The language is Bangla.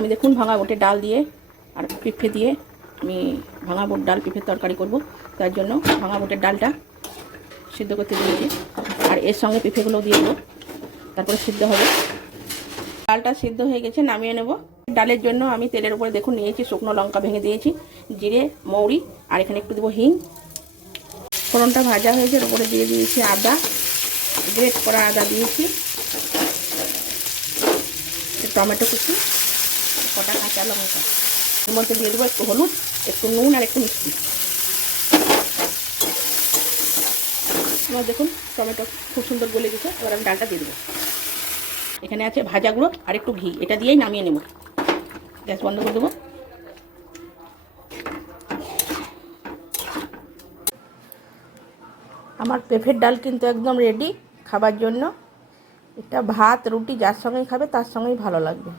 আমি দেখুন ভাঙা বুটের ডাল দিয়ে আর পেঁপে দিয়ে আমি ভাঙা বুট ডাল পেঁপের তরকারি করব। তার জন্য ভাঙা বুটের ডালটা সিদ্ধ করতে দিয়েছি, আর এর সঙ্গে পেঁপেগুলো দিয়ে দেবো, তারপরে সিদ্ধ হবে। ডালটা সিদ্ধ হয়ে গেছে, নামিয়ে নেব। ডালের জন্য আমি তেলের উপরে দেখুন নিয়েছি শুকনো লঙ্কা ভেঙে দিয়েছি, জিরে, মৌরি, আর এখানে একটু দেবো হিং। ফোড়নটা ভাজা হয়েছে, এর উপরে দিয়ে দিয়েছি আদা, গ্রেট করা আদা দিয়েছি, টমেটো কুচি, কটা কাঁচা লঙ্কা। এর মধ্যে দিয়ে দেবো একটু হলুদ, একটু নুন আর একটু মিষ্টি। এবার দেখুন টমেটো খুব সুন্দর গলে গেছে। এবার আমি ডালটা দিয়ে দেবো। এখানে আছে ভাজা গুঁড়ো আর একটু ঘি, এটা দিয়েই নামিয়ে নেব। গ্যাস বন্ধ করে দেবো। আমার পেঁপের ডাল কিন্তু একদম রেডি খাবার জন্য। এটা ভাত রুটি যার সঙ্গেই খাবে তার সঙ্গেই ভালো লাগবে।